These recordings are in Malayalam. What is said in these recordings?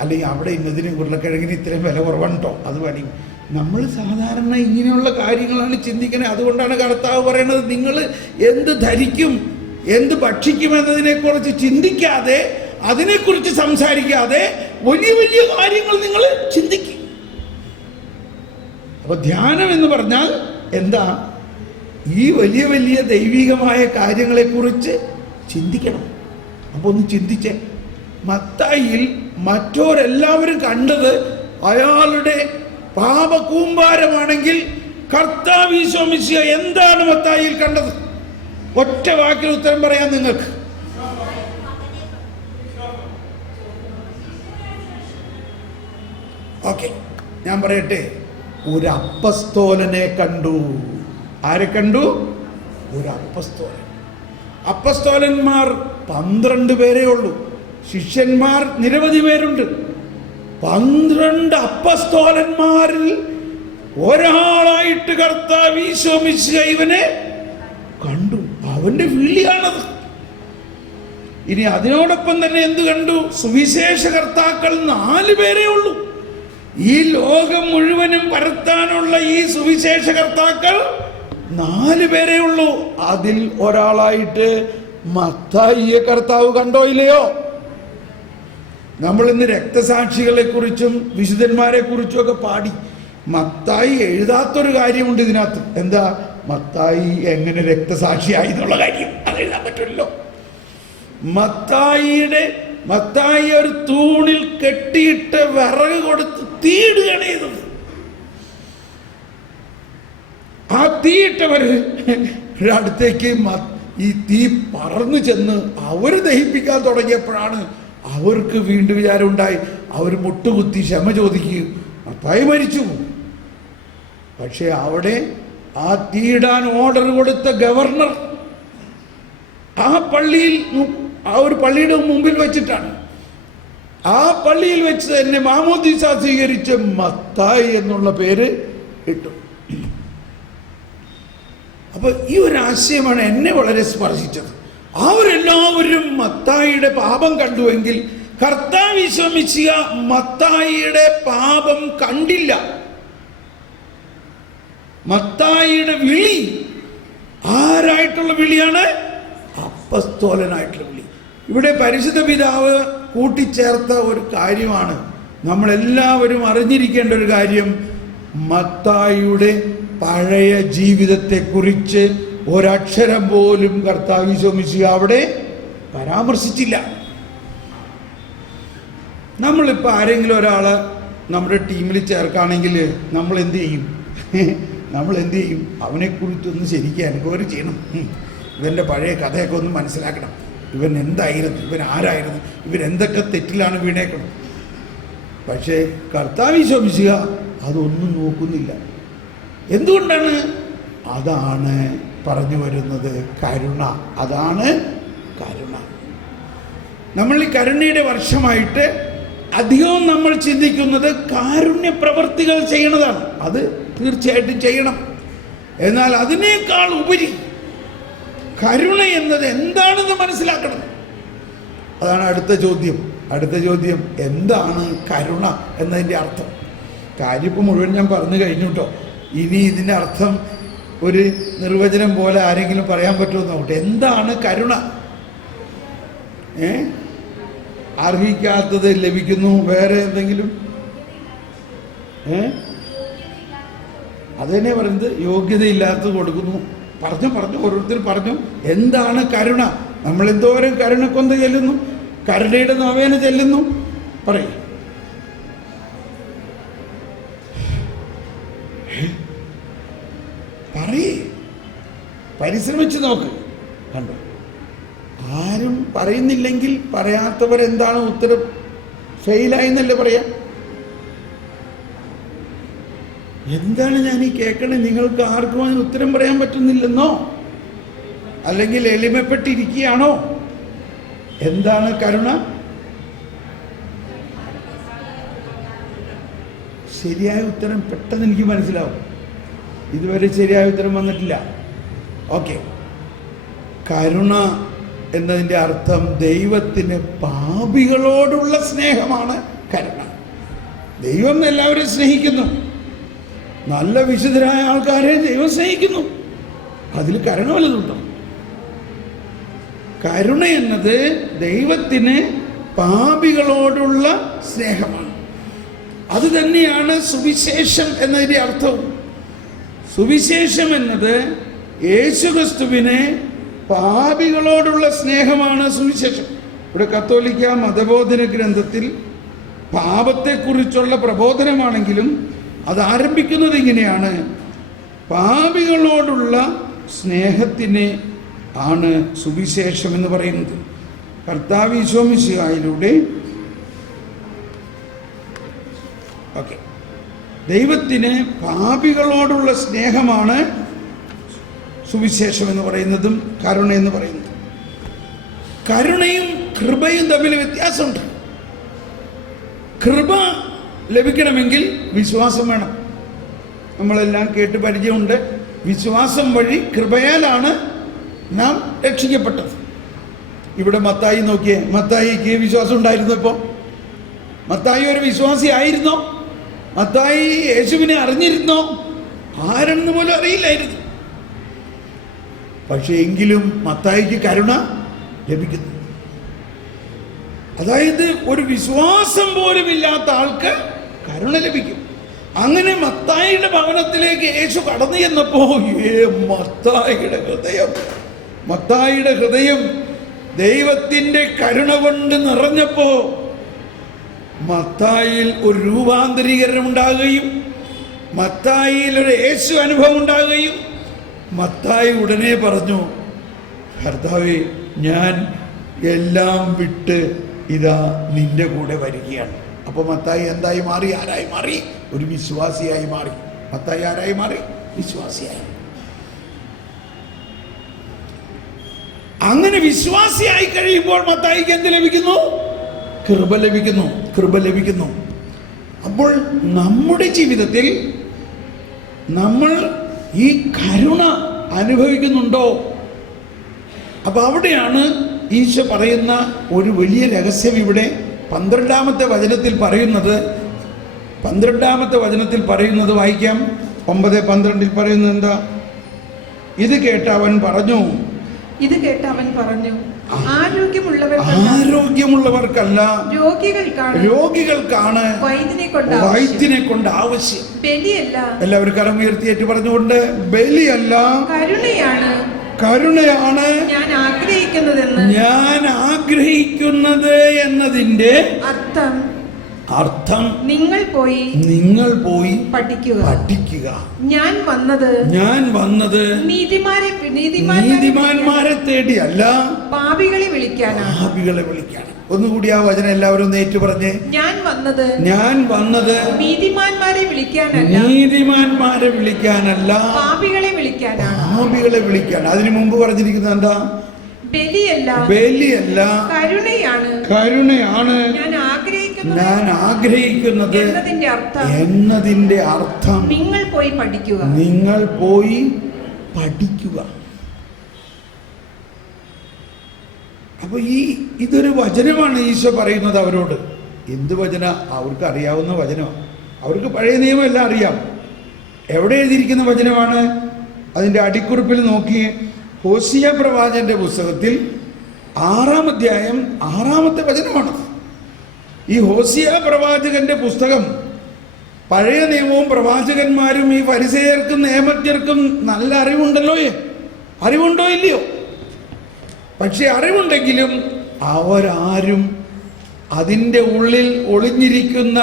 അല്ലെങ്കിൽ അവിടെ ഇന്നതിന് ഉരുളക്കിഴങ്ങിന് ഇത്രയും വില കുറവുണ്ടോ അത് പണി. നമ്മൾ സാധാരണ ഇങ്ങനെയുള്ള കാര്യങ്ങളാണ് ചിന്തിക്കുന്നത്. അതുകൊണ്ടാണ് കർത്താവ് പറയുന്നത്, നിങ്ങൾ എന്ത് ധരിക്കും, എന്ത് ഭക്ഷിക്കും എന്നതിനെക്കുറിച്ച് ചിന്തിക്കാതെ, അതിനെക്കുറിച്ച് സംസാരിക്കാതെ വലിയ വലിയ കാര്യങ്ങൾ നിങ്ങൾ ചിന്തിക്കും. അപ്പോൾ ധ്യാനം എന്ന് പറഞ്ഞാൽ എന്താ? ഈ വലിയ വലിയ ദൈവികമായ കാര്യങ്ങളെക്കുറിച്ച് ചിന്തിക്കണം. അപ്പോൾ ഒന്ന് ചിന്തിച്ചേ, മത്തായിയിൽ മറ്റോരെല്ലാവരും കണ്ടത് അയാളുടെ പാപകൂമ്പാരമാണെങ്കിൽ കർത്താവ് ഈശോ മിശിഹ എന്താണ് മത്തായിയിൽ കണ്ടത്? ഒറ്റ വാക്കിൽ ഉത്തരം പറയാൻ നിങ്ങൾക്ക്. ഓക്കെ, ഞാൻ പറയട്ടെ. ഒരു അപ്പസ്തോലനെ കണ്ടു. ആരെ കണ്ടു? ഒരു അപ്പസ്തോലൻ. അപ്പസ്തോലന്മാർ 12 പേരേ ഉള്ളൂ. ശിഷ്യന്മാർ നിരവധി പേരുണ്ട്. 12 അപ്പസ്തോലന്മാരിൽ ഒരാളായിട്ട് കർത്താവ് ഈശോ മിശിഹ ഇവനെ കണ്ടു. അവന്റെ വിളിയാണത്. ഇനി അതിനോടൊപ്പം തന്നെ എന്ത് കണ്ടു? സുവിശേഷകർത്താക്കൾ 4 പേരേ ഉള്ളൂ. ഈ ലോകം മുഴുവനും പരത്താനുള്ള ഈ സുവിശേഷകർത്താക്കൾ 4 പേരേ ഉള്ളൂ. അതിൽ ഒരാളായിട്ട് മത്തായിയെ കർത്താവ് കണ്ടോ ഇല്ലയോ? നമ്മൾ ഇന്ന് രക്തസാക്ഷികളെ കുറിച്ചും വിശുദ്ധന്മാരെ കുറിച്ചും ഒക്കെ പാടി. മത്തായി എഴുതാത്തൊരു കാര്യമുണ്ട് ഇതിനകത്ത്. എന്താ? മത്തായി എങ്ങനെ രക്തസാക്ഷിയായി എന്നുള്ള കാര്യം അത് എഴുതാൻ പറ്റില്ലല്ലോ. മത്തായി ഒരു തൂണിൽ കെട്ടിയിട്ട് വിറക് കൊടുത്ത് തീയിടുകയാണ് ചെയ്തത്. ആ തീയിട്ടവര് അടുത്തേക്ക് ഈ തീ പറന്നു ചെന്ന് അവർ ദഹിപ്പിക്കാൻ തുടങ്ങിയപ്പോഴാണ് അവർക്ക് വീണ്ടും വിചാരം ഉണ്ടായി. അവർ മുട്ടുകുത്തി ക്ഷമ ചോദിക്കുകയും മത്തായി മരിച്ചു. പക്ഷെ അവിടെ ആ തീയിടാൻ ഓർഡർ കൊടുത്ത ഗവർണർ ആ ഒരു പള്ളിയുടെ മുമ്പിൽ വെച്ചിട്ടാണ്. ആ പള്ളിയിൽ വെച്ച് തന്നെ മാമോദീസ സ്വീകരിച്ച് മത്തായി എന്നുള്ള പേര് ഇട്ടു. അപ്പൊ ഈ ഒരു ആശയമാണ് എന്നെ വളരെ സ്പർശിച്ചത്. അവരെല്ലാവരും മത്തായിയുടെ പാപം കണ്ടുവെങ്കിൽ കർത്താവ് ഈശോ മിശിഹ മത്തായിയുടെ പാപം കണ്ടില്ല. മത്തായിയുടെ വിളി ആരായിട്ടുള്ള വിളിയാണ്? അപ്പസ്തോലനായിട്ടുള്ള വിളി. ഇവിടെ പരിശുദ്ധ പിതാവ് കൂട്ടിച്ചേർത്ത ഒരു കാര്യമാണ് നമ്മളെല്ലാവരും അറിഞ്ഞിരിക്കേണ്ട ഒരു കാര്യം. മത്തായിയുടെ പഴയ ജീവിതത്തെക്കുറിച്ച് ഒരക്ഷരം പോലും കർത്താവ് ഈശോ മിശിഹ അവിടെ പരാമർശിച്ചില്ല. നമ്മളിപ്പോൾ ആരെങ്കിലും ഒരാളെ നമ്മുടെ ടീമിൽ ചേർക്കുകയാണെങ്കിൽ നമ്മൾ എന്ത് ചെയ്യും? അവനെക്കുറിച്ചൊന്ന് ശരിക്കും എൻക്വയറി ചെയ്യണം. ഇവൻ്റെ പഴയ കഥയൊക്കെ ഒന്ന് മനസ്സിലാക്കണം. ഇവൻ എന്തായിരുന്നു, ഇവൻ ആരായിരുന്നു, ഇവരെന്തൊക്കെ തെറ്റിലാണ് വീണേക്കണം. പക്ഷേ കർത്താവ് ഈശോ മിശിഹ അതൊന്നും നോക്കുന്നില്ല. എന്തുകൊണ്ടാണ്? അതാണ് പറഞ്ഞു വരുന്നത് കരുണ. അതാണ് കരുണ. നമ്മൾ ഈ കരുണയുടെ വർഷമായിട്ട് അധികവും നമ്മൾ ചിന്തിക്കുന്നത് കാരുണ്യ പ്രവർത്തികൾ ചെയ്യണതാണ്. അത് തീർച്ചയായിട്ടും ചെയ്യണം. എന്നാൽ അതിനേക്കാൾ ഉപരി കരുണ എന്നത് എന്താണെന്ന് മനസ്സിലാക്കണം. അതാണ് അടുത്ത ചോദ്യം. എന്താണ് കരുണ എന്നതിൻ്റെ അർത്ഥം? കാര്യം മുഴുവൻ ഞാൻ പറഞ്ഞു കഴിഞ്ഞു കേട്ടോ. ഇനി ഇതിൻ്റെ അർത്ഥം ഒരു നിർവചനം പോലെ ആരെങ്കിലും പറയാൻ പറ്റുമോ നോക്കട്ടെ. എന്താണ് കരുണ? അർഹിക്കാത്തത് ലഭിക്കുന്നു, വേറെ എന്തെങ്കിലും? അതുതന്നെ പറയുന്നത് യോഗ്യതയില്ലാത്തത് കൊടുക്കുന്നു. പറഞ്ഞു ഓരോരുത്തർ പറഞ്ഞു. എന്താണ് കരുണ? നമ്മൾ എന്തോരം കരുണക്കൊന്ത ചെല്ലുന്നു, കരുണയുടെ നൊവേന ചെല്ലുന്നു. പറയും പരിശ്രമിച്ച് നോക്ക്. കണ്ടോ? ആരും പറയുന്നില്ലെങ്കിൽ പറയാത്തവരെന്താണ് ഉത്തരം? ഫെയിലായി എന്നല്ലേ പറയാം. എന്താണ് ഞാൻ ഈ കേൾക്കണേ? നിങ്ങൾക്ക് ആർക്കും അതിന് ഉത്തരം പറയാൻ പറ്റുന്നില്ലെന്നോ? അല്ലെങ്കിൽ എളിമപ്പെട്ടിരിക്കുകയാണോ? എന്താണ് കരുണ? ശരിയായ ഉത്തരം പെട്ടെന്ന് എനിക്ക് മനസ്സിലാവും. ഇതുവരെ ശരിയായ ഉത്തരം വന്നിട്ടില്ല. ഓക്കെ, കരുണ എന്നതിൻ്റെ അർത്ഥം ദൈവത്തിന് പാപികളോടുള്ള സ്നേഹമാണ് കരുണ. ദൈവം എല്ലാവരും സ്നേഹിക്കുന്നു. നല്ല വിശുദ്ധരായ ആൾക്കാരെ ദൈവം സ്നേഹിക്കുന്നു. അതിൽ കരുണ വല്ലതുണ്ടോ? കരുണ എന്നത് ദൈവത്തിന് പാപികളോടുള്ള സ്നേഹമാണ്. അത് തന്നെയാണ് സുവിശേഷം എന്നതിൻ്റെ അർത്ഥവും. സുവിശേഷം എന്നത് യേശുക്രിസ്തുവിനെ പാപികളോടുള്ള സ്നേഹമാണ് സുവിശേഷം. ഇവിടെ കത്തോലിക്ക മതബോധന ഗ്രന്ഥത്തിൽ പാപത്തെക്കുറിച്ചുള്ള പ്രബോധനമാണെങ്കിലും അത് ആരംഭിക്കുന്നത് ഇങ്ങനെയാണ്: പാപികളോടുള്ള സ്നേഹത്തിനെ ആണ് സുവിശേഷം എന്ന് പറയുന്നത്. കർത്താവ് ഈശോ മിശിഹായിലൂടെ ദൈവത്തിന് പാപികളോടുള്ള സ്നേഹമാണ് സുവിശേഷം എന്ന് പറയുന്നതും കരുണ എന്ന് പറയുന്നതും. കരുണയും കൃപയും തമ്മിൽ വ്യത്യാസമുണ്ട്. കൃപ ലഭിക്കണമെങ്കിൽ വിശ്വാസം വേണം. നമ്മളെല്ലാം കേട്ട് പരിചയമുണ്ട്. വിശ്വാസം വഴി കൃപയാലാണ് നാം രക്ഷിക്കപ്പെട്ടത്. ഇവിടെ മത്തായി നോക്കിയേ, മത്തായിക്ക് വിശ്വാസം ഉണ്ടായിരുന്നപ്പോൾ മത്തായി ഒരു വിശ്വാസി ആയിരുന്നോ? മത്തായി യേശുവിനെ അറിഞ്ഞിരുന്നോ? ആരെന്ന് പോലും അറിയില്ലായിരുന്നു. പക്ഷെ എങ്കിലും മത്തായിക്ക് കരുണ ലഭിക്കുന്നു. അതായത് ഒരു വിശ്വാസം പോലും ഇല്ലാത്ത ആൾക്ക് കരുണ ലഭിക്കും. അങ്ങനെ മത്തായിയുടെ ഭവനത്തിലേക്ക് യേശു കടന്നു ചെന്നപ്പോ മത്തായിയുടെ ഹൃദയം ദൈവത്തിന്റെ കരുണ കൊണ്ട് നിറഞ്ഞപ്പോ മത്തായിയിൽ ഒരു രൂപാന്തരീകരണം ഉണ്ടാകുകയും മത്തായിയിൽ ഒരു യേശു അനുഭവം ഉണ്ടാകുകയും മത്തായി ഉടനെ പറഞ്ഞു, കർത്താവേ, ഞാൻ എല്ലാം വിട്ട് ഇതാ നിന്റെ കൂടെ വരികയാണ്. അപ്പോൾ മത്തായി എന്തായി മാറി? ആരായി മാറി? ഒരു വിശ്വാസിയായി മാറി. മത്തായി ആരായി മാറി? വിശ്വാസിയായി. അങ്ങനെ വിശ്വാസിയായി കഴിയുമ്പോൾ മത്തായിക്ക് എന്ത് ലഭിക്കുന്നു? കൃപ ലഭിക്കുന്നു. കൃപ ലഭിക്കുന്നു. അപ്പോൾ നമ്മുടെ ജീവിതത്തിൽ നമ്മൾ ഈ കരുണ അനുഭവിക്കുന്നുണ്ടോ? അപ്പൊ അവിടെയാണ് ഈശോ പറയുന്ന ഒരു വലിയ രഹസ്യം. ഇവിടെ 12-ാമത്തെ വചനത്തിൽ പറയുന്നത്, 12-ാമത്തെ വചനത്തിൽ പറയുന്നത് വായിക്കാം. 9:12 പറയുന്നത് എന്താ? ഇത് കേട്ട അവൻ പറഞ്ഞു, ആരോഗ്യമുള്ളവർക്കല്ല രോഗികൾക്കാണ് വൈദ്യനെ കൊണ്ട് ആവശ്യം. എല്ലാവരും കരം ഉയർത്തിയേറ്റ് പറഞ്ഞുകൊണ്ട്, ബലിയല്ല കരുണയാണ് ഞാൻ ആഗ്രഹിക്കുന്നത് എന്നതിന്റെ അർത്ഥം നിങ്ങൾ പോയി പഠിക്കുക. ഞാൻ വന്നത് നീതിമാന്മാരെ തേടിയല്ല, പാപികളെ വിളിക്കാനാണ്. ഒന്നുകൂടി ആ വചനം എല്ലാവരും നേറ്റു പറഞ്ഞേ. ഞാൻ വന്നത് നീതിമാന്മാരെ വിളിക്കാനല്ല, പാപികളെ വിളിക്കാൻ. അതിനു മുമ്പ് പറഞ്ഞിരിക്കുന്നത് എന്താ? ബലിയല്ല കരുണയാണ് ഞാൻ ആഗ്രഹിക്കുന്നത് എന്നതിന്റെ അർത്ഥം നിങ്ങൾ പോയി പഠിക്കുക. അപ്പൊ ഇതൊരു വചനമാണ് ഈശോ പറയുന്നത് അവരോട്. എന്ത് വചന? അവർക്ക് അറിയാവുന്ന വചനമാണ്. അവർക്ക് പഴയ നിയമം എല്ലാം അറിയാം. എവിടെ എഴുതിയിരിക്കുന്ന വചനമാണ്? അതിന്റെ അടിക്കുറിപ്പിൽ നോക്കിയേ. ഹോസിയ പ്രവാചകന്റെ പുസ്തകത്തിൽ 6-ാം അധ്യായം 6-ാമത്തെ വചനമാണ്. ഈ ഹോസിയ പ്രവാചകന്റെ പുസ്തകം, പഴയ നിയമവും പ്രവാചകന്മാരും ഈ ഫരിസേയർക്കും നിയമജ്ഞർക്കും നല്ല അറിവുണ്ടോ ഇല്ലയോ? പക്ഷെ അറിവുണ്ടെങ്കിലും അവരാരും അതിൻ്റെ ഉള്ളിൽ ഒളിഞ്ഞിരിക്കുന്ന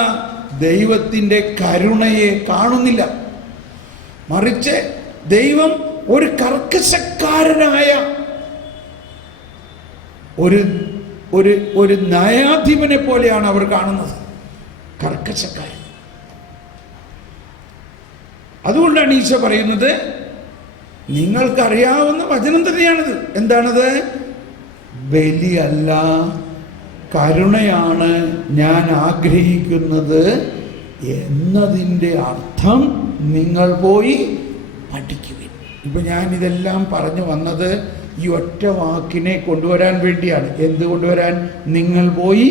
ദൈവത്തിൻ്റെ കരുണയെ കാണുന്നില്ല. മറിച്ച് ദൈവം ഒരു കർക്കശക്കാരനായ ഒരു ന്യായാധിപനെ പോലെയാണ് അവർ കാണുന്നത്. കർക്കശക്കാരൻ. അതുകൊണ്ടാണ് ഈശോ പറയുന്നത്, നിങ്ങൾക്കറിയാവുന്ന വചനം തന്നെയാണിത്. എന്താണത്? ബലിയല്ല കരുണയാണ് ഞാൻ ആഗ്രഹിക്കുന്നത് എന്നതിൻ്റെ അർത്ഥം നിങ്ങൾ പോയി പഠിക്കുവിൻ. ഇപ്പം ഞാനിതെല്ലാം പറഞ്ഞു വന്നത് ഈ ഒറ്റ വാക്കിനെ കൊണ്ടുവരാൻ വേണ്ടിയാണ്. എന്ത് കൊണ്ടുവരാൻ? നിങ്ങൾ പോയി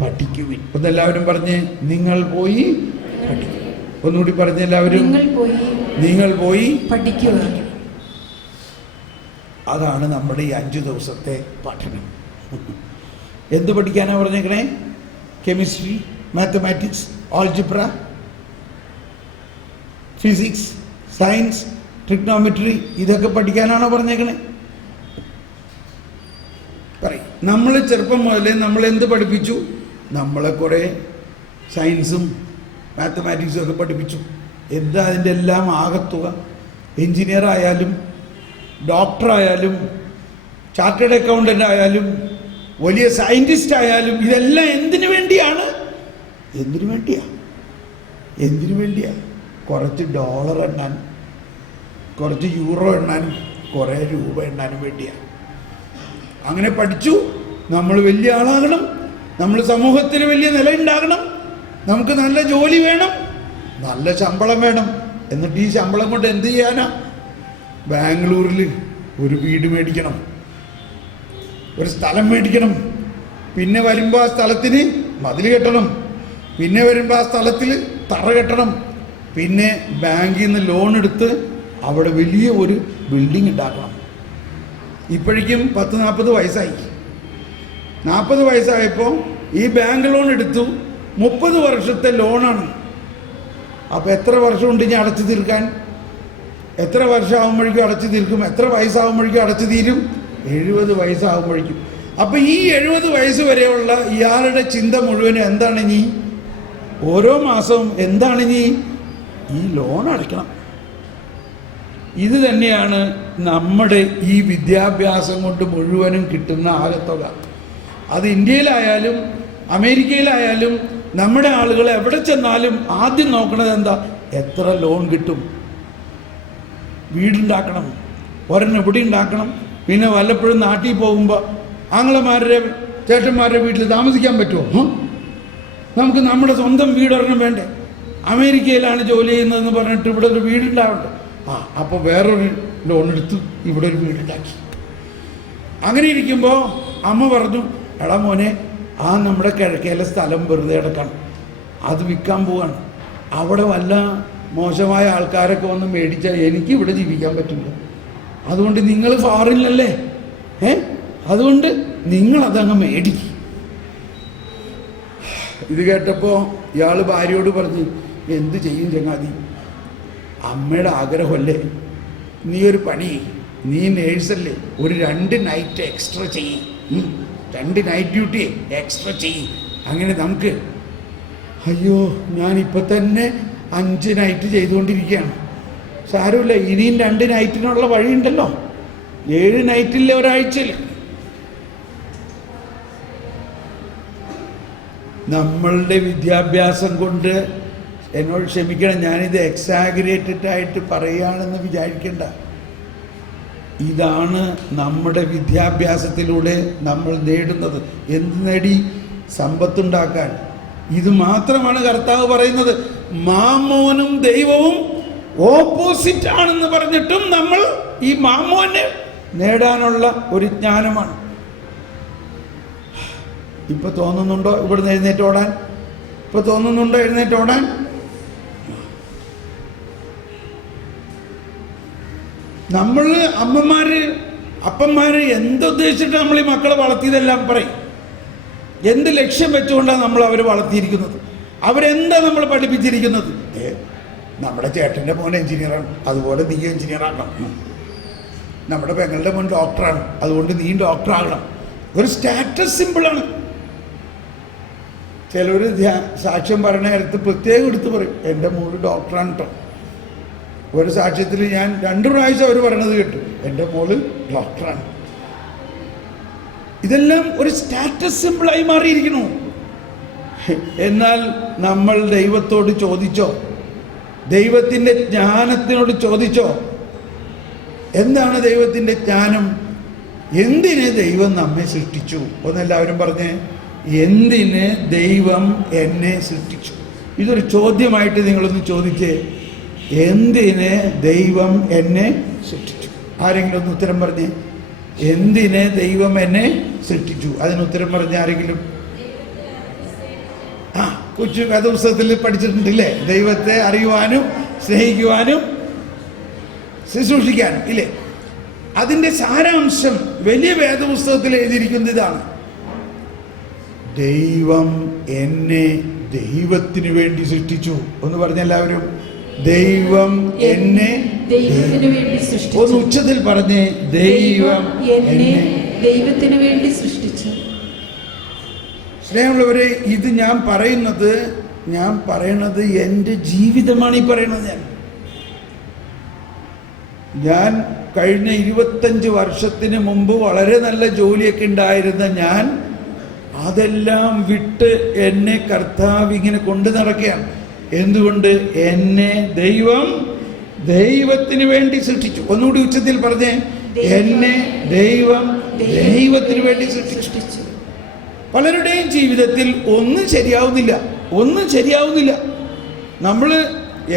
പഠിക്കുവിൻ. ഒന്നെല്ലാവരും പറഞ്ഞ് നിങ്ങൾ പോയി പഠിക്കും. ഒന്നുകൂടി പറഞ്ഞ എല്ലാവരും നിങ്ങൾ പോയി പഠിക്കുക. അതാണ് നമ്മുടെ ഈ 5 ദിവസത്തെ പഠനം. എന്ത് പഠിക്കാനാണ് പറഞ്ഞേക്കണേ? Chemistry, mathematics, algebra, physics, science, trigonometry, ഇതൊക്കെ പഠിക്കാനാണോ പറഞ്ഞേക്കണേ? പറയും. നമ്മൾ ചെറുപ്പം മുതലേ നമ്മളെന്ത് പഠിപ്പിച്ചു? നമ്മളെ കുറേ സയൻസും മാത്തമാറ്റിക്സും ഒക്കെ പഠിപ്പിച്ചു. എന്താ അതിൻ്റെ എല്ലാം ആകത്തുക? എൻജിനീയർ ആയാലും ഡോക്ടറായാലും ചാർട്ടേഡ് അക്കൗണ്ടൻ്റ് ആയാലും വലിയ സയൻറ്റിസ്റ്റ് ആയാലും ഇതെല്ലാം എന്തിനു വേണ്ടിയാണ്? എന്തിനു വേണ്ടിയാ? കുറച്ച് ഡോളർ എണ്ണാനും കുറച്ച് യൂറോ എണ്ണാനും കുറേ രൂപ എണ്ണാനും വേണ്ടിയാണ്. അങ്ങനെ പഠിച്ചു. നമ്മൾ വലിയ ആളാകണം, നമ്മൾ സമൂഹത്തിന് വലിയ നിലയുണ്ടാകണം, നമുക്ക് നല്ല ജോലി വേണം, നല്ല ശമ്പളം വേണം. എന്നിട്ട് ഈ ശമ്പളം കൊണ്ട് എന്ത് ചെയ്യാനാ? ബാംഗ്ലൂരിൽ ഒരു വീട് മേടിക്കണം, ഒരു സ്ഥലം മേടിക്കണം, പിന്നെ വരുമ്പോൾ ആ സ്ഥലത്തിന് മതിൽ കെട്ടണം, പിന്നെ വരുമ്പോൾ ആ സ്ഥലത്തിൽ തറ കെട്ടണം, പിന്നെ ബാങ്കിൽ നിന്ന് ലോൺ എടുത്ത് അവിടെ വലിയ ഒരു ബിൽഡിംഗ് ഉണ്ടാക്കണം. ഇപ്പോഴേക്കും 40 വയസ്സായി. 40 വയസ്സായപ്പോൾ ഈ ബാങ്ക് ലോൺ എടുത്തു. 30 വർഷത്തെ ലോണാണ്. അപ്പോൾ എത്ര വർഷമുണ്ട് ഇനി അടച്ചു തീർക്കാൻ? എത്ര വർഷമാകുമ്പോഴേക്കും അടച്ചു തീർക്കും? എത്ര വയസ്സാകുമ്പോഴേക്കും അടച്ചു തീരും? 70 വയസ്സാകുമ്പോഴേക്കും. അപ്പോൾ ഈ 70 വയസ്സ് വരെയുള്ള ഇയാളുടെ ചിന്ത മുഴുവനും എന്താണ്? ഇനി ഓരോ മാസവും എന്താണ്? ഇനി ഈ ലോൺ അടയ്ക്കണം. ഇത് തന്നെയാണ് നമ്മുടെ ഈ വിദ്യാഭ്യാസം കൊണ്ട് മുഴുവനും കിട്ടുന്ന ആകത്തുക. അത് ഇന്ത്യയിലായാലും അമേരിക്കയിലായാലും നമ്മുടെ ആളുകൾ എവിടെ ചെന്നാലും ആദ്യം നോക്കണത് എന്താ? എത്ര ലോൺ കിട്ടും? വീടുണ്ടാക്കണം, ഒരെണ്ണം ഇവിടെ ഉണ്ടാക്കണം. പിന്നെ വല്ലപ്പോഴും നാട്ടിൽ പോകുമ്പോൾ ആങ്ങളമാരുടെ ചേട്ടന്മാരുടെ വീട്ടിൽ താമസിക്കാൻ പറ്റുമോ? നമുക്ക് നമ്മുടെ സ്വന്തം വീടൊരെണ്ണം വേണ്ടേ? അമേരിക്കയിലാണ് ജോലി ചെയ്യുന്നതെന്ന് പറഞ്ഞിട്ട് ഇവിടെ ഒരു വീടുണ്ടാവണ്ടേ? അപ്പോൾ വേറൊരു ലോൺ എടുത്ത് ഇവിടെ ഒരു വീടുണ്ടാക്കി. അങ്ങനെ ഇരിക്കുമ്പോൾ അമ്മ പറഞ്ഞു, എടാ മോനെ, ആ നമ്മുടെ കിഴക്കേലെ സ്ഥലം വെറുതെ കിടക്കണം, അത് വിൽക്കാൻ പോവാണ്. അവിടെ വല്ല മോശമായ ആൾക്കാരൊക്കെ വന്ന് മേടിച്ചാൽ എനിക്ക് ഇവിടെ ജീവിക്കാൻ പറ്റില്ല. അതുകൊണ്ട് നിങ്ങൾ ഫാറിനല്ലേ, അതുകൊണ്ട് നിങ്ങളതങ്ങ് മേടിക്കും. ഇത് കേട്ടപ്പോൾ ഇയാൾ ഭാര്യയോട് പറഞ്ഞു, എന്ത് ചെയ്യും ചങ്ങാതി? അമ്മയുടെ ആഗ്രഹമല്ലേ, നീ ഒരു പണി, നീ നേഴ്സല്ലേ, ഒരു 2 നൈറ്റ് എക്സ്ട്രാ ചെയ്യും, 2 നൈറ്റ് ഡ്യൂട്ടി എക്സ്ട്രാ ചെയ്യും. അങ്ങനെ നമുക്ക്, അയ്യോ ഞാനിപ്പോൾ തന്നെ 5 നൈറ്റ് ചെയ്തുകൊണ്ടിരിക്കുകയാണ്. സാരമില്ല, ഇനിയും 2 നൈറ്റിനുള്ള വഴിയുണ്ടല്ലോ, 7 നൈറ്റില്ലേ ഒരാഴ്ചയിൽ. നമ്മളുടെ വിദ്യാഭ്യാസം കൊണ്ട്, എന്നോട് ക്ഷമിക്കണം, ഞാനിത് എക്സാഗ്രേറ്റഡ് ആയിട്ട് പറയുകയാണെന്ന് വിചാരിക്കേണ്ട. ഇതാണ് നമ്മുടെ വിദ്യാഭ്യാസത്തിലൂടെ നമ്മൾ നേടുന്നത്. എന്ത് നേടി? സമ്പത്തുണ്ടാക്കാൻ. ഇത് മാത്രമാണ് കർത്താവ് പറയുന്നത്. മാമോനും ദൈവവും ഓപ്പോസിറ്റ് ആണെന്ന് പറഞ്ഞിട്ടും നമ്മൾ ഈ മാമോനെ നേടാനുള്ള ഒരു ജ്ഞാനമാണ്. ഇപ്പൊ തോന്നുന്നുണ്ടോ ഇവിടുന്ന് എഴുന്നേറ്റ് ഓടാൻ? ഇപ്പൊ തോന്നുന്നുണ്ടോ എഴുന്നേറ്റ് ഓടാൻ? നമ്മൾ അമ്മമാര് അപ്പന്മാര് എന്തുദ്ദേശിച്ചിട്ട് നമ്മൾ ഈ മക്കളെ വളർത്തിയതെല്ലാം പറയും. എന്ത് ലക്ഷ്യം വെച്ചുകൊണ്ടാണ് നമ്മൾ അവരെ വളർത്തിയിരിക്കുന്നത്? അവരെന്താ നമ്മൾ പഠിപ്പിച്ചിരിക്കുന്നത്? നമ്മുടെ ചേട്ടൻ്റെ മോൻ എഞ്ചിനീയറാണ്, അതുപോലെ നീ എഞ്ചിനീയറാകണം. നമ്മുടെ പെങ്ങളുടെ മോൻ ഡോക്ടറാണ്, അതുകൊണ്ട് നീ ഡോക്ടറാകണം. ഒരു സ്റ്റാറ്റസ് സിമ്പിളാണ്. ചിലർ സാക്ഷ്യം പറയുന്ന നേരത്ത് പ്രത്യേകം എടുത്ത് പറയും, എൻ്റെ മോള് ഡോക്ടറാണ് കേട്ടോ. ഒരു സാക്ഷ്യത്തിൽ ഞാൻ 2 പ്രാവശ്യം അവർ പറയണത് കേട്ടു, എൻ്റെ മോള് ഡോക്ടറാണ്. ഇതെല്ലാം ഒരു സ്റ്റാറ്റസ് സിമ്പിളായി മാറിയിരിക്കുന്നു. എന്നാൽ നമ്മൾ ദൈവത്തോട് ചോദിച്ചോ? ദൈവത്തിൻ്റെ ജ്ഞാനത്തിനോട് ചോദിച്ചോ? എന്താണ് ദൈവത്തിൻ്റെ ജ്ഞാനം? എന്തിന് ദൈവം നമ്മെ സൃഷ്ടിച്ചു? ഒന്നെല്ലാവരും പറഞ്ഞേ, എന്തിന് ദൈവം എന്നെ സൃഷ്ടിച്ചു? ഇതൊരു ചോദ്യമായിട്ട് നിങ്ങളൊന്ന് ചോദിച്ചേ. എന്തിന് ദൈവം എന്നെ സൃഷ്ടിച്ചു? ആരെങ്കിലും ഒന്ന് ഉത്തരം പറഞ്ഞേ. എന്തിന് ദൈവം എന്നെ സൃഷ്ടിച്ചു? അതിന് ഉത്തരം പറഞ്ഞ ആരെങ്കിലും? കൊച്ചു വേദപുസ്തകത്തിൽ പഠിച്ചിട്ടുണ്ടില്ലേ? ദൈവത്തെ അറിയുവാനും സ്നേഹിക്കുവാനും ശുശ്രൂഷിക്കാനും ഇല്ലേ? അതിൻ്റെ സാരാംശം വലിയ വേദപുസ്തകത്തിൽ എഴുതിയിരിക്കുന്നത് ഇതാണ്: ദൈവം എന്നെ ദൈവത്തിന് വേണ്ടി സൃഷ്ടിച്ചു. ഒന്ന് പറഞ്ഞ എല്ലാവരും, ദൈവം എന്നെ ദൈവത്തിന് വേണ്ടി സൃഷ്ടിച്ചു. ഒന്ന് ഉച്ചത്തിൽ പറഞ്ഞേ, ദൈവം എന്നെ ദൈവത്തിന് വേണ്ടി സൃഷ്ടിച്ചു. സ്നേഹമുള്ളവരെ, ഇത് ഞാൻ പറയണത് എൻ്റെ ജീവിതമാണ്. ഈ പറയണത് ഞാൻ കഴിഞ്ഞ 25 വർഷത്തിന് മുമ്പ് വളരെ നല്ല ജോലിയൊക്കെ ഉണ്ടായിരുന്ന ഞാൻ അതെല്ലാം വിട്ട് എന്നെ കർത്താവ് ഇങ്ങനെ കൊണ്ടു നടക്കുകയാണ്. എന്തുകൊണ്ട്? എന്നെ ദൈവം ദൈവത്തിന് വേണ്ടി സൃഷ്ടിച്ചു. ഒന്നുകൂടി ഉച്ചത്തിൽ പറഞ്ഞേ, എന്നെ ദൈവം ദൈവത്തിന് വേണ്ടി സൃഷ്ടിച്ചു. പലരുടെയും ജീവിതത്തിൽ ഒന്നും ശരിയാവുന്നില്ല. നമ്മൾ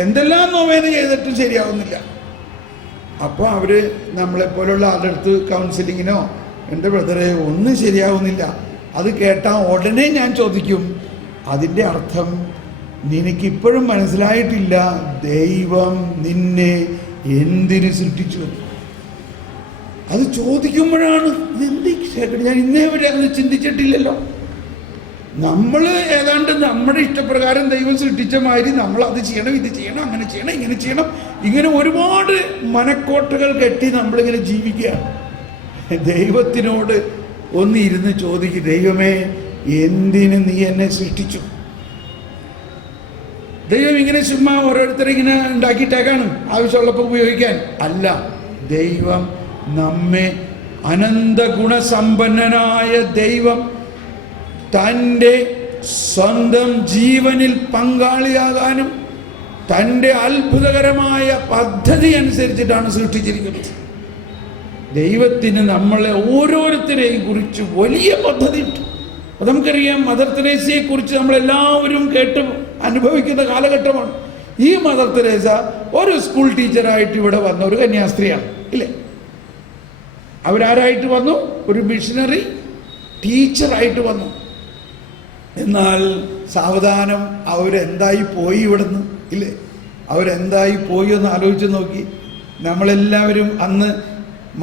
എന്തെല്ലാം നോവേന ചെയ്തിട്ടും ശരിയാവുന്നില്ല. അപ്പോൾ അവർ നമ്മളെപ്പോലുള്ള ആളുടെ അടുത്ത് കൗൺസിലിങ്ങിനോ, എൻ്റെ ബ്രദറെ ഒന്നും ശരിയാവുന്നില്ല, അത് കേട്ടാൽ ഉടനെ ഞാൻ ചോദിക്കും, അതിൻ്റെ അർത്ഥം നിനക്കിപ്പോഴും മനസ്സിലായിട്ടില്ല ദൈവം നിന്നെ എന്തിന് സൃഷ്ടിച്ചു. അത് ചോദിക്കുമ്പോഴാണ് ഞാൻ ഇന്നേ വരെ അത് ചിന്തിച്ചിട്ടില്ലല്ലോ. നമ്മൾ ഏതാണ്ട് നമ്മുടെ ഇഷ്ടപ്രകാരം ദൈവം സൃഷ്ടിച്ച മാതിരി നമ്മൾ അത് ചെയ്യണം, ഇത് ചെയ്യണം, അങ്ങനെ ചെയ്യണം, ഇങ്ങനെ ചെയ്യണം, ഇങ്ങനെ ഒരുപാട് മനക്കോട്ടകൾ കെട്ടി നമ്മളിങ്ങനെ ജീവിക്കുകയാണ്. ദൈവത്തിനോട് ഒന്ന് ഇരുന്ന് ചോദിക്കും, ദൈവമേ എന്തിന് നീ എന്നെ സൃഷ്ടിച്ചു? ദൈവം ഇങ്ങനെ ചുമ്മാ ഓരോരുത്തരെ ഇങ്ങനെ ഉണ്ടാക്കിയിട്ടേക്കാണ് ആവശ്യമുള്ളപ്പോൾ ഉപയോഗിക്കാൻ അല്ല. ദൈവം നമ്മെ അനന്ത ഗുണസമ്പന്നനായ ദൈവം തൻ്റെ സ്വന്തം ജീവനിൽ പങ്കാളിയാകാനും തൻ്റെ അത്ഭുതകരമായ പദ്ധതി അനുസരിച്ചിട്ടാണ് സൃഷ്ടിച്ചിരിക്കുന്നത്. ദൈവത്തിന് നമ്മളെ ഓരോരുത്തരെയും കുറിച്ച് വലിയ പദ്ധതി ഉണ്ട്. അത് നമുക്കറിയാം. മദർ തെരേസയെ കുറിച്ച് നമ്മളെല്ലാവരും കേട്ട് അനുഭവിക്കുന്ന കാലഘട്ടമാണ്. ഈ മദർ തെരേസ ഒരു സ്കൂൾ ടീച്ചറായിട്ട് ഇവിടെ വന്ന ഒരു കന്യാസ്ത്രീയാണ്, ഇല്ലേ? അവരാരായിട്ട് വന്നു? ഒരു മിഷനറി ടീച്ചറായിട്ട് വന്നു. എന്നാൽ സാവധാനം അവരെന്തായി പോയി ഇവിടുന്ന്, ഇല്ലേ? അവരെന്തായി പോയി ഒന്ന് ആലോചിച്ച് നോക്കി. നമ്മളെല്ലാവരും അന്ന്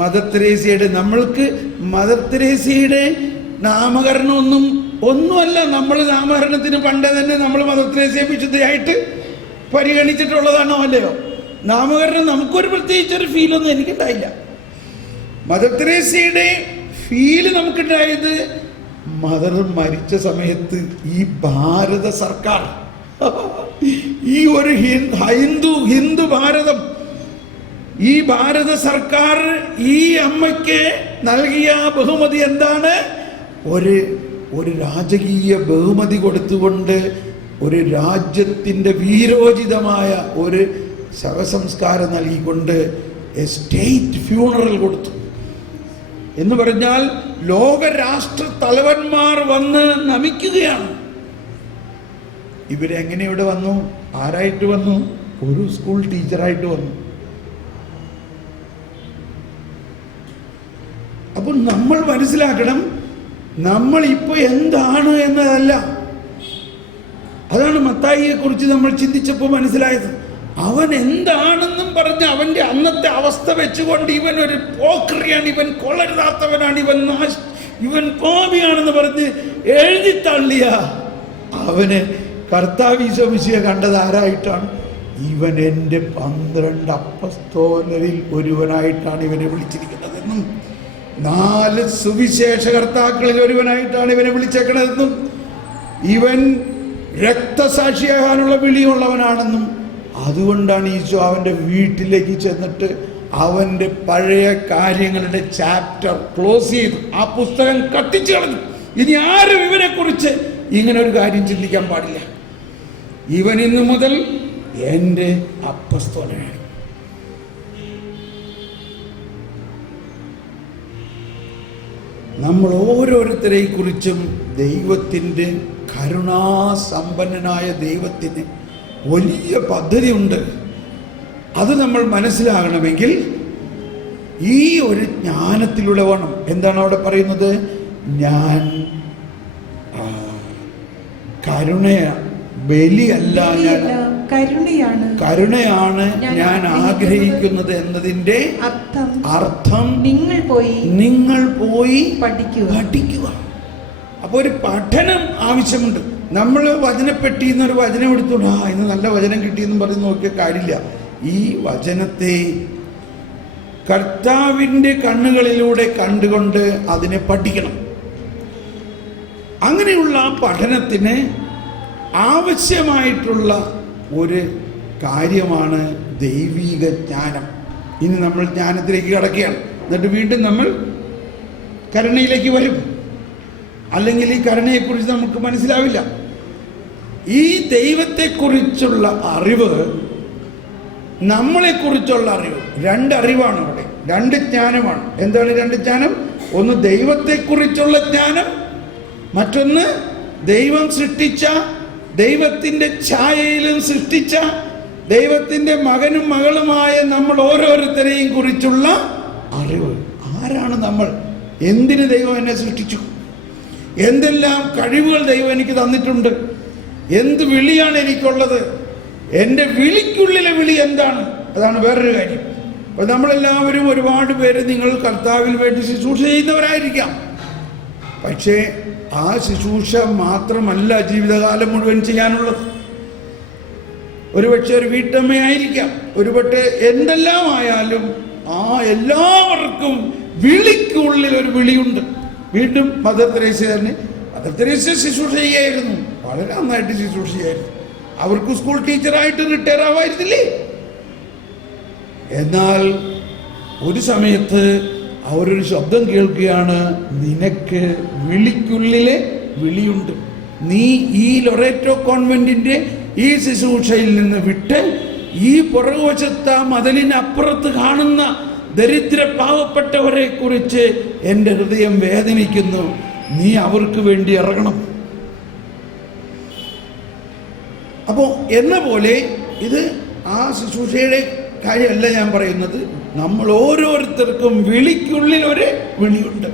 മദർ തെരേസയുടെ, നമ്മൾക്ക് മദർ തെരേസയുടെ ഒന്നുമല്ല. നമ്മൾ നാമകരണത്തിന് പണ്ടേ തന്നെ നമ്മൾ മദർ തെരേസയെ വിശുദ്ധയായിട്ട് പരിഗണിച്ചിട്ടുള്ളതാണോ അല്ലയോ? നാമകരണം നമുക്കൊരു പ്രത്യേകിച്ചൊരു ഫീലൊന്നും എനിക്കുണ്ടായില്ല. മദർ തെരേസയുടെ ഫീല് നമുക്കുണ്ടായത് മദർ മരിച്ച സമയത്ത് ഈ ഭാരത സർക്കാർ, ഈ ഒരു ഹിന്ദു ഭാരതം, ഈ ഭാരത സർക്കാർ ഈ അമ്മയ്ക്ക് നൽകിയ ബഹുമതി എന്താണ്? ഒരു രാജകീയ ബഹുമതി കൊടുത്തുകൊണ്ട് ഒരു രാജ്യത്തിൻ്റെ വീരോചിതമായ ഒരു ശവസംസ്കാരം നൽകിക്കൊണ്ട് സ്റ്റേറ്റ് ഫ്യൂണറൽ കൊടുത്തു. എന്ന് പറഞ്ഞാൽ ലോകരാഷ്ട്ര തലവന്മാർ വന്ന് നമിക്കുകയാണ്. ഇവരെങ്ങനെ ഇവിടെ വന്നു? ആരായിട്ട് വന്നു? ഒരു സ്കൂൾ ടീച്ചറായിട്ട് വന്നു. അപ്പോൾ നമ്മൾ മനസ്സിലാക്കണം, നമ്മളിപ്പോൾ എന്താണ് എന്നതല്ല. അതാണ് മത്തായിയെ കുറിച്ച് നമ്മൾ ചിന്തിച്ചപ്പോൾ മനസ്സിലായത്. അവൻ എന്താണെന്നും പറഞ്ഞ് അവൻ്റെ അന്നത്തെ അവസ്ഥ വെച്ചുകൊണ്ട് ഇവൻ ഒരു പോക്രിയാണ്, ഇവൻ കൊള്ളരുതാത്തവനാണ്, ഇവൻ പാപിയാണെന്ന് പറഞ്ഞ് എഴുതി തള്ളിയ അവന് കർത്താവ് ഈശോ മിശിഹ കണ്ടത് ആരായിട്ടാണ്? ഇവൻ എൻ്റെ 12 അപ്പസ്തോലരിൽ ഒരുവനായിട്ടാണ് ഇവനെ വിളിച്ചിരിക്കുന്നതെന്നും 4 സുവിശേഷകർത്താക്കളിൽ ഒരുവനായിട്ടാണ് ഇവനെ വിളിച്ചേക്കണതെന്നും ഇവൻ രക്തസാക്ഷിയാകാനുള്ള വിളിയുള്ളവനാണെന്നും അതുകൊണ്ടാണ് ഈശോ അവൻ്റെ വീട്ടിലേക്ക് ചെന്നിട്ട് അവൻ്റെ പഴയ കാര്യങ്ങളുടെ ചാപ്റ്റർ ക്ലോസ് ചെയ്തു, ആ പുസ്തകം കത്തിച്ചു കളഞ്ഞു. ഇനി ആരും ഇവനെക്കുറിച്ച് ഇങ്ങനെ ഒരു കാര്യം ചിന്തിക്കാൻ പാടില്ല. ഇവൻ ഇന്നു മുതൽ എൻ്റെ അപ്പസ്തോലനാണ്. നമ്മൾ ഓരോരുത്തരെയും കുറിച്ചും ദൈവത്തിൻ്റെ കരുണാസമ്പന്നനായ ദൈവത്തിന് വലിയ പദ്ധതി ഉണ്ട്. അത് നമ്മൾ മനസ്സിലാകണമെങ്കിൽ ഈ ഒരു ജ്ഞാനത്തിലൂടെ വേണം. എന്താണ് അവിടെ പറയുന്നത്? ഞാൻ ബലിയല്ല ഞാൻ ബലിയല്ല, കരുണയാണ് കരുണയാണ് ഞാൻ ആഗ്രഹിക്കുന്നത് എന്നതിൻ്റെ അർത്ഥം നിങ്ങൾ പോയി പഠിക്കുക. അപ്പോൾ ഒരു പഠനം ആവശ്യമുണ്ട്. നമ്മൾ വചനപ്പെട്ടിയിൽ നിന്നൊരു വചനം എടുത്തോണ്ട് ഇന്ന് നല്ല വചനം കിട്ടിയെന്നും പറഞ്ഞ് നോക്കിയ കാര്യമില്ല. ഈ വചനത്തെ കർത്താവിൻ്റെ കണ്ണുകളിലൂടെ കണ്ടുകൊണ്ട് അതിനെ പഠിക്കണം. അങ്ങനെയുള്ള പഠനത്തിന് ആവശ്യമായിട്ടുള്ള ഒരു കാര്യമാണ് ദൈവിക ജ്ഞാനം. ഇനി നമ്മൾ ജ്ഞാനത്തിലേക്ക് കടക്കുകയാണ്. എന്നിട്ട് വീണ്ടും നമ്മൾ കരുണയിലേക്ക് വരും. അല്ലെങ്കിൽ ഈ കരുണയെക്കുറിച്ച് നമുക്ക് മനസ്സിലാവില്ല. ഈ ദൈവത്തെക്കുറിച്ചുള്ള അറിവ്, നമ്മളെക്കുറിച്ചുള്ള അറിവ്, രണ്ടറിവാണ് അവിടെ, രണ്ട് ജ്ഞാനമാണ്. എന്താണ് രണ്ട് ജ്ഞാനം? ഒന്ന് ദൈവത്തെക്കുറിച്ചുള്ള ജ്ഞാനം, മറ്റൊന്ന് ദൈവം സൃഷ്ടിച്ച, ദൈവത്തിൻ്റെ ഛായയിലും സൃഷ്ടിച്ച, ദൈവത്തിൻ്റെ മകനും മകളുമായ നമ്മൾ ഓരോരുത്തരെയും കുറിച്ചുള്ള അറിവ്. ആരാണ് നമ്മൾ? എന്തിന് ദൈവം എന്നെ സൃഷ്ടിച്ചു? എന്തെല്ലാം കഴിവുകൾ ദൈവം എനിക്ക് തന്നിട്ടുണ്ട്? എന്ത് വിളിയാണ് എനിക്കുള്ളത്? എൻ്റെ വിളിക്കുള്ളിലെ വിളി എന്താണ്? അതാണ് വേറൊരു കാര്യം. അപ്പോൾ നമ്മളെല്ലാവരും, ഒരുപാട് പേര് നിങ്ങൾ കർത്താവിന് വേണ്ടി ശുശ്രൂഷ ചെയ്യുന്നവരായിരിക്കാം. പക്ഷേ ആ ശുശ്രൂഷ മാത്രമല്ല ജീവിതകാലം മുഴുവൻ ചെയ്യാനുള്ളത്. ഒരുപക്ഷെ ഒരു വീട്ടമ്മയായിരിക്കാം, ഒരുപക്ഷെ എന്തെല്ലാം ആയാലും ആ എല്ലാവർക്കും വിളിക്കുള്ളിൽ ഒരു വിളിയുണ്ട്. വീണ്ടും മദർ തെരേസ തന്നെ, മദർ തെരേസ ശുശ്രൂഷ ചെയ്യായിരുന്നു, വളരെ നന്നായിട്ട് ശുശ്രൂഷ ചെയ്യായിരുന്നു. അവർക്ക് സ്കൂൾ ടീച്ചറായിട്ട് റിട്ടയർ ആവായിരുന്നില്ലേ? എന്നാൽ ഒരു സമയത്ത് അവരൊരു ശബ്ദം കേൾക്കുകയാണ്, നിനക്ക് വിളിക്കുള്ളിലെ വിളിയുണ്ട്. നീ ഈ ലൊറേറ്റോ കോൺവെന്റിന്റെ ഈ ശുശ്രൂഷയിൽ നിന്ന് വിട്ട് ഈ പുറകുവശത്ത മതിലിനപ്പുറത്ത് കാണുന്ന ദരിദ്ര പാവപ്പെട്ടവരെ കുറിച്ച് എൻ്റെ ഹൃദയം വേദനിക്കുന്നു. നീ അവർക്ക് വേണ്ടി ഇറങ്ങണം. അപ്പോൾ എന്ന പോലെ ഇത് ആ ശുശ്രൂഷയുടെ കാര്യമല്ല ഞാൻ പറയുന്നത്. നമ്മൾ ഓരോരുത്തർക്കും വിളിക്കുള്ളിൽ ഒരു വിളിയുണ്ട്.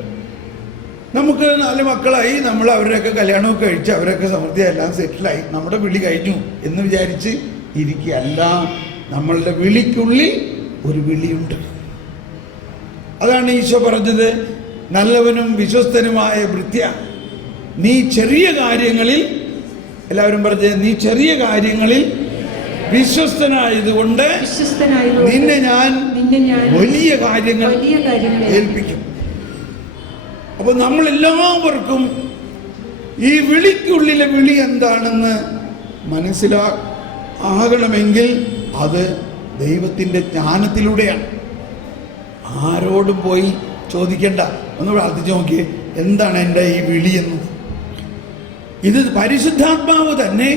നമുക്ക് 4 മക്കളായി, നമ്മൾ അവരുടെയൊക്കെ കല്യാണമൊക്കെ കഴിച്ച് അവരൊക്കെ സമൃദ്ധിയെല്ലാം സെറ്റിലായി, നമ്മുടെ വിളി കഴിഞ്ഞു എന്ന് വിചാരിച്ച് ഇരിക്കുകയല്ല. നമ്മളുടെ വിളിക്കുള്ളിൽ ഒരു വിളിയുണ്ട്. അതാണ് ഈശോ പറഞ്ഞത്, നല്ലവനും വിശ്വസ്തനുമായ ഭൃത്യ, നീ ചെറിയ കാര്യങ്ങളിൽ, എല്ലാവരും പറഞ്ഞത്, നീ ചെറിയ കാര്യങ്ങളിൽ വിശ്വസ്തനായതുകൊണ്ട് നിന്നെ ഞാൻ വലിയ കാര്യങ്ങൾ ഏൽപ്പിക്കും. അപ്പോൾ നമ്മളെല്ലാവർക്കും ഈ വിളിക്കുള്ളിലെ വിളി എന്താണെന്ന് മനസ്സിലാകണമെങ്കിൽ അത് ദൈവത്തിൻ്റെ ജ്ഞാനത്തിലൂടെയാണ്. ആരോടും പോയി ചോദിക്കേണ്ട. ഒന്ന് പ്രാർത്ഥിച്ച് നോക്കിയേ, എന്താണ് എൻ്റെ ഈ വിളിയെന്ന്. ഇത് പരിശുദ്ധാത്മാവ് തന്നെ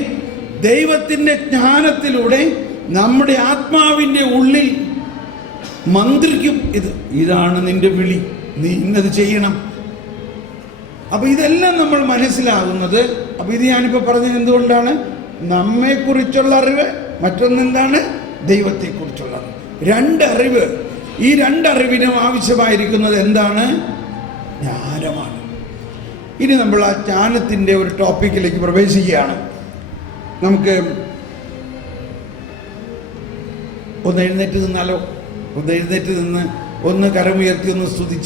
ദൈവത്തിൻ്റെ ജ്ഞാനത്തിലൂടെ നമ്മുടെ ആത്മാവിൻ്റെ ഉള്ളിൽ മന്ത്രിക്കും. ഇതാണ് നിന്റെ വിളി, നീ ഇന്നത് ചെയ്യണം. അപ്പോൾ ഇതെല്ലാം നമ്മൾ മനസ്സിലാകുന്നത്. അപ്പോൾ ഇത് ഞാനിപ്പോൾ പറഞ്ഞത് എന്തുകൊണ്ടാണ്? നമ്മെക്കുറിച്ചുള്ള അറിവ്, മറ്റൊന്നെന്താണ്? ദൈവത്തെക്കുറിച്ചുള്ള അറിവ്. രണ്ടറിവ്. ഈ രണ്ടറിവിനും ആവശ്യമായിരിക്കുന്നത് എന്താണ്? ജ്ഞാനമാണ്. ഇനി നമ്മൾ ആ ജ്ഞാനത്തിൻ്റെ ഒരു ടോപ്പിക്കിലേക്ക് പ്രവേശിക്കുകയാണ്. നമുക്ക് ഒന്ന് എഴുന്നേറ്റ് നിന്നാലോ? ഒന്ന് എഴുന്നേറ്റ് നിന്ന് ഒന്ന് കരമുയർത്തി ഒന്ന് സ്തുതിച്ച്